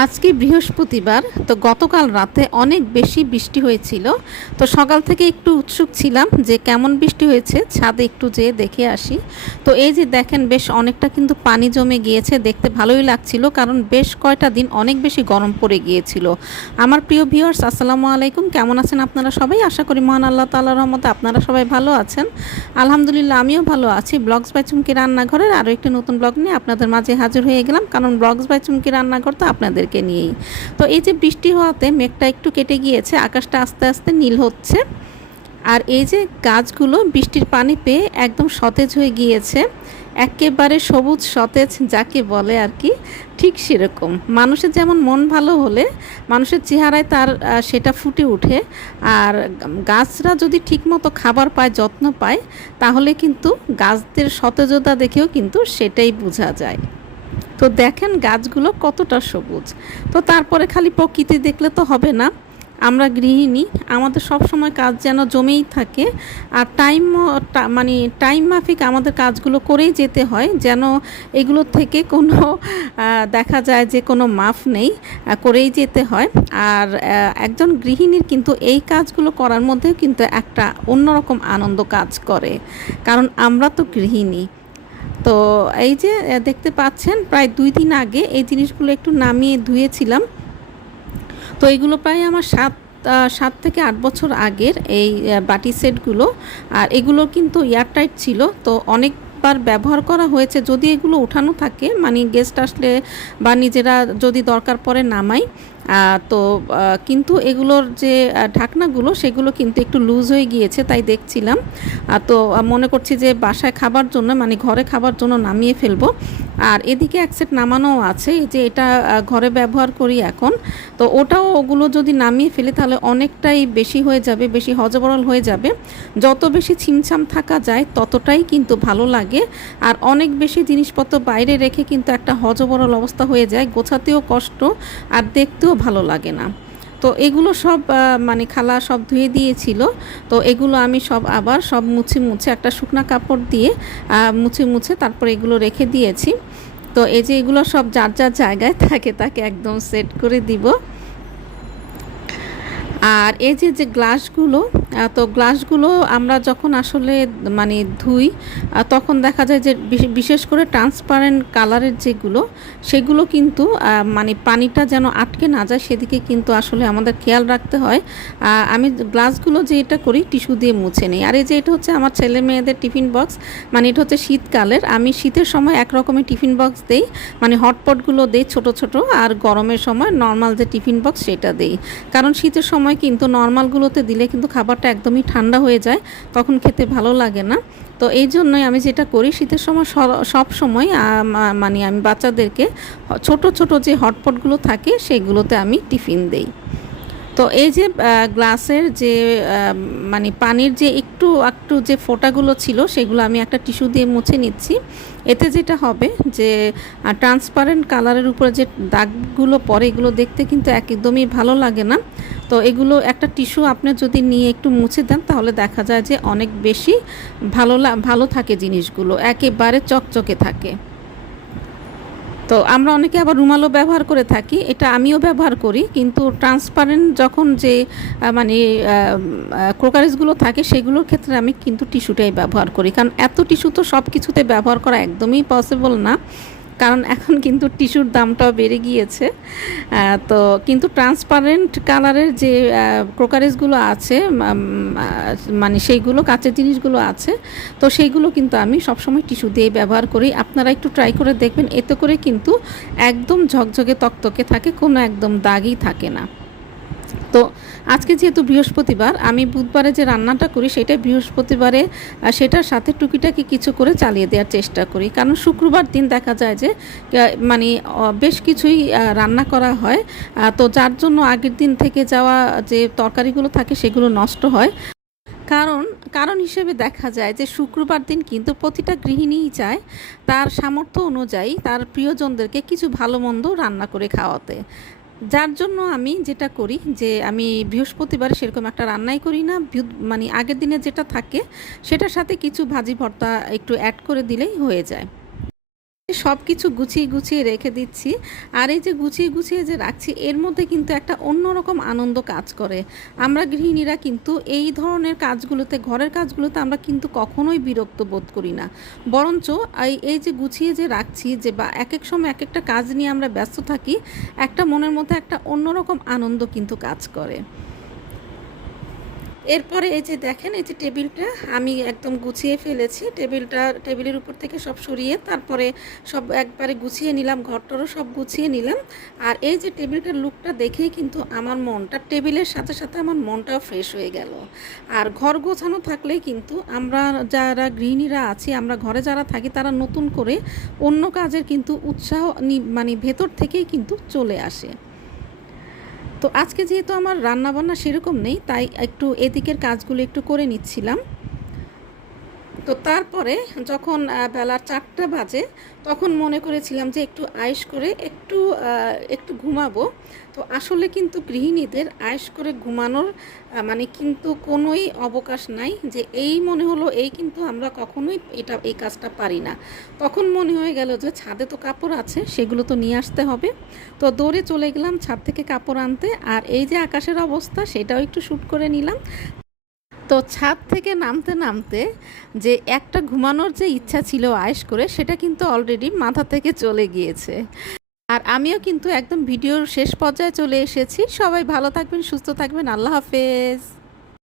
আজকে বৃহস্পতিবার, তো গতকাল রাতে অনেক বেশি বৃষ্টি হয়েছিল। তো সকাল থেকে একটু উৎসুক ছিলাম যে কেমন বৃষ্টি হয়েছে, ছাদে একটু যেয়ে দেখে আসি। তো এই যে দেখেন, বেশ অনেকটা কিন্তু পানি জমে গিয়েছে, দেখতে ভালোই লাগছিল কারণ বেশ কয়টা দিন অনেক বেশি গরম পড়ে গিয়েছিল। আমার প্রিয় ভিউয়ার্স, আসসালামু আলাইকুম। কেমন আছেন আপনারা সবাই? আশা করি মহান আল্লাহ তাল্লাহ রহমতে আপনারা সবাই ভালো আছেন। আলহামদুলিল্লাহ, আমিও ভালো আছি। ব্লগস বাই চুমকি রান্নাঘরের আরও একটি নতুন ব্লগ নিয়ে আপনাদের মাঝে হাজির হয়ে গেলাম। কারণ ব্লগস বাই চুমকি রান্নাঘর তো আপনাদের তাদেরকে নিয়েই। তো এই যে বৃষ্টি হওয়াতে মেঘটা একটু কেটে গিয়েছে, আকাশটা আস্তে আস্তে নীল হচ্ছে। আর এই যে গাছগুলো বৃষ্টির পানি পেয়ে একদম সতেজ হয়ে গিয়েছে, একেবারে সবুজ সতেজ যাকে বলে আর কি, ঠিক সেরকম। মানুষের যেমন মন ভালো হলে মানুষের চেহারায় তার সেটা ফুটে ওঠে। আর গাছরা যদি ঠিকমতো খাবার পায়, যত্ন পায়, তাহলে কিন্তু গাছদের সতেজতা দেখেও কিন্তু সেটাই বোঝা যায়। তো দেখেন গাছগুলো কতটা সবুজ। তো তারপরে খালি প্রকৃতি দেখলে তো হবে না। আমরা গৃহিণী, আমাদের সব সময় কাজ যেন জমেই থাকে। আর টাইম মানে টাইম মাফিক আমাদের কাজগুলো করেই যেতে হয়। যেন এগুলোর থেকে কোনো দেখা যায় যে কোনো মাফ নেই করেই যেতে হয়। আর একজন গৃহিণীর কিন্তু এই কাজগুলো করার মধ্যেও কিন্তু একটা অন্যরকম আনন্দ কাজ করে। কারণ আমরা তো গৃহিণী। তো এই যে দেখতে পাচ্ছেন, প্রায় দুই দিন আগে এই জিনিসগুলো একটু নামিয়ে ধুয়েছিলাম। তো এইগুলো প্রায় আমার সাত সাত থেকে আট বছর আগের এই বাটি সেটগুলো। আর এগুলো কিন্তু এয়ারটাইট ছিল, তো অনেক বার ব্যবহার করা হয়েছে, যদি এগুলো উঠানো থাকে মানে গেস্ট আসলে বা নিজেরা যদি দরকার পড়ে নামাই তো কিন্তু এগুলোর যে ঢাকনাগুলো, সেগুলো কিন্তু একটু লুজ হয়ে গিয়েছে, তাই দেখছিলাম। তো মনে করছি যে, বাসায় খাবার জন্য মানে ঘরে খাবার জন্য নামিয়ে ফেলব। আর এদিকে এক সেট নামানোও আছে যে এটা ঘরে ব্যবহার করি এখন। তো ওটাও ওগুলো যদি নামিয়ে ফেলি, তাহলে অনেকটাই বেশি হয়ে যাবে, বেশি হজবরল হয়ে যাবে। যত বেশি ছিমছাম থাকা যায়, ততটাই কিন্তু ভালো লাগে। আর অনেক বেশি জিনিসপত্র বাইরে রেখে কিন্তু একটা হজবরল অবস্থা হয়ে যায়, গোছাতেও কষ্ট, আর দেখতেও ভালো লাগে না। তো এগুলো সব মানে খালা সব ধুয়ে দিয়েছিল। তো এগুলো আমি সব আবার সব মুছে মুছে একটা শুকনা কাপড় দিয়ে মুছে মুছে তারপর এগুলো রেখে দিয়েছি। তো এই যে এগুলো সব যার যার জায়গায় থাকে তাকে একদম সেট করে দিব। আর এই যে যে গ্লাসগুলো তো গ্লাসগুলো আমরা যখন আসলে মানে ধুই তখন দেখা যায় যে বিশেষ করে ট্রান্সপারেন্ট কালারের যেগুলো, সেগুলো কিন্তু মানে পানিটা যেন আটকে না যায়, সেদিকে কিন্তু আসলে আমাদের খেয়াল রাখতে হয়। আমি গ্লাসগুলো যে এটা করি, টিস্যু দিয়ে মুছে নিই। আর এই যে এটা হচ্ছে আমার ছেলে মেয়েদের টিফিন বক্স মানে এটা হচ্ছে শীতকালের। আমি শীতের সময় এক রকমের টিফিন বক্স দেই মানে হটপটগুলো দেই ছোট ছোট, আর গরমের সময় নর্মাল যে টিফিন বক্স সেটা দেই। কারণ শীতের সময় কিন্তু নর্মালগুলোতে দিলে কিন্তু খাবারটা একদমই ঠান্ডা হয়ে যায়, তখন খেতে ভালো লাগে না। তো এই জন্যই আমি যেটা করি, শীতের সময় সব সময় মানে আমি বাচ্চাদেরকে ছোট ছোট যে হটপটগুলো থাকে, সেগুলোতে আমি টিফিন দেই। তো এই যে গ্লাসের যে মানে পানির যে একটু একটু যে ফোটাগুলো ছিল, সেগুলো আমি একটা টিস্যু দিয়ে মুছে নিচ্ছি। এতে যেটা হবে যে ট্রান্সপারেন্ট কালারের উপরে যে দাগগুলো পরে এগুলো দেখতে কিন্তু একদমই ভালো লাগে না। তো এগুলো একটা টিস্যু আপনি যদি নিয়ে একটু মুছে দেন, তাহলে দেখা যায় যে অনেক বেশি ভালো ভালো থাকে জিনিসগুলো। একেবারে চকচকে থাকে। তো আমরা অনেকে আবার রুমালও ব্যবহার করে থাকি, এটা আমিও ব্যবহার করি, কিন্তু ট্রান্সপারেন্ট যখন যে মানে ক্রোকারিজগুলো থাকে, সেগুলোর ক্ষেত্রে আমি কিন্তু টিস্যুটাই ব্যবহার করি। কারণ এত টিস্যু তো সব কিছুতে ব্যবহার করা একদমই পসিবল না। কারণ এখন কিন্তু টিস্যুর দামটাও বেড়ে গিয়েছে। তো কিন্তু ট্রান্সপারেন্ট কালারের যে ক্রোকারেজগুলো আছে মানে সেইগুলো, কাঁচের জিনিসগুলো আছে, তো সেইগুলো কিন্তু আমি সবসময় টিস্যু দিয়ে ব্যবহার করি। আপনারা একটু ট্রাই করে দেখবেন, এতে করে কিন্তু একদম ঝকঝকে, তকতকে থাকে, কোনো একদম দাগই থাকে না। তো আজকে যেহেতু বৃহস্পতিবার, আমি বুধবারে যে রান্নাটা করি সেটা বৃহস্পতিবারে সেটার সাথে টুকিটাকি কিছু করে চালিয়ে দেওয়ার চেষ্টা করি। কারণ শুক্রবার দিন দেখা যায় যে মানে বেশ কিছুই রান্না করা হয় তো যার জন্য আগের দিন থেকে যাওয়া যে তরকারিগুলো থাকে সেগুলো নষ্ট হয়। কারণ কারণ হিসেবে দেখা যায় যে শুক্রবার দিন কিন্তু প্রতিটা গৃহিণীই চায় তার সামর্থ্য অনুযায়ী তার প্রিয়জনদেরকে কিছু ভালো মন্দ রান্না করে খাওয়াতে। যার জন্য আমি যেটা করি যে আমি বৃহস্পতিবার সেরকম একটা রান্নাই করি না। মানে আগের দিনে যেটা থাকে, সেটার সাথে কিছু ভাজি ভর্তা একটু অ্যাড করে দিলেই হয়ে যায়। সব কিছু গুছিয়ে গুছিয়ে রেখে দিচ্ছি। আর এই যে গুছিয়ে গুছিয়ে যে রাখছি, এর মধ্যে কিন্তু একটা অন্যরকম আনন্দ কাজ করে। আমরা গৃহিণীরা কিন্তু এই ধরনের কাজগুলোতে, ঘরের কাজগুলোতে আমরা কিন্তু কখনোই বিরক্ত বোধ করি না। বরঞ্চ এই এই যে গুছিয়ে যে রাখছি যে বা এক এক সময় এক একটা কাজ নিয়ে আমরা ব্যস্ত থাকি, একটা মনের মধ্যে একটা অন্যরকম আনন্দ কিন্তু কাজ করে। এরপরে এই যে দেখেন, এই যে টেবিলটা আমি একদম গুছিয়ে ফেলেছি। টেবিলটা, টেবিলের উপর থেকে সব সরিয়ে তারপরে সব একবারে গুছিয়ে নিলাম, ঘরটরও সব গুছিয়ে নিলাম। আর এই যে টেবিলটার লুকটা দেখেই কিন্তু আমার মনটা, টেবিলের সাথে সাথে আমার মনটাও ফ্রেশ হয়ে গেল। আর ঘর গোছানো থাকলেই কিন্তু আমরা যারা গৃহিণীরা আছি, আমরা ঘরে যারা থাকি, তারা নতুন করে অন্য কাজের কিন্তু উৎসাহ মানে ভেতর থেকেই কিন্তু চলে আসে। তো আজকে যেহেতু আমার রান্নাবান্না সেরকম নেই তাই একটু এদিকের কাজগুলো একটু করে নিচ্ছিলাম। তো তারপরে যখন বেলা চারটা বাজে, তখন মনে করেছিলাম যে একটু আয়েস করে একটু একটু ঘুমাবো। তো আসলে কিন্তু গৃহিণীদের আয়েস করে ঘুমানোর মানে কিন্তু কোনোই অবকাশ নাই যে এই মনে হলো, এই কিন্তু আমরা কখনোই এটা, এই কাজটা পারি না। তখন মনে হয়ে গেল যে ছাদে তো কাপড় আছে, সেগুলো তো নিয়ে আসতে হবে। তো দৌড়ে চলে গেলাম ছাদ থেকে কাপড় আনতে, আর এই যে আকাশের অবস্থা, সেটাও একটু শ্যুট করে নিলাম। তো ছাদ থেকে নামতে নামতে যে একটা ঘুমানোর যে ইচ্ছা ছিল আয়েস করে, সেটা কিন্তু অলরেডি মাথা থেকে চলে গিয়েছে। আর আমিও কিন্তু একদম ভিডিওর শেষ পর্যায়ে চলে এসেছি। সবাই ভালো থাকবেন, সুস্থ থাকবেন। আল্লাহ হাফেজ।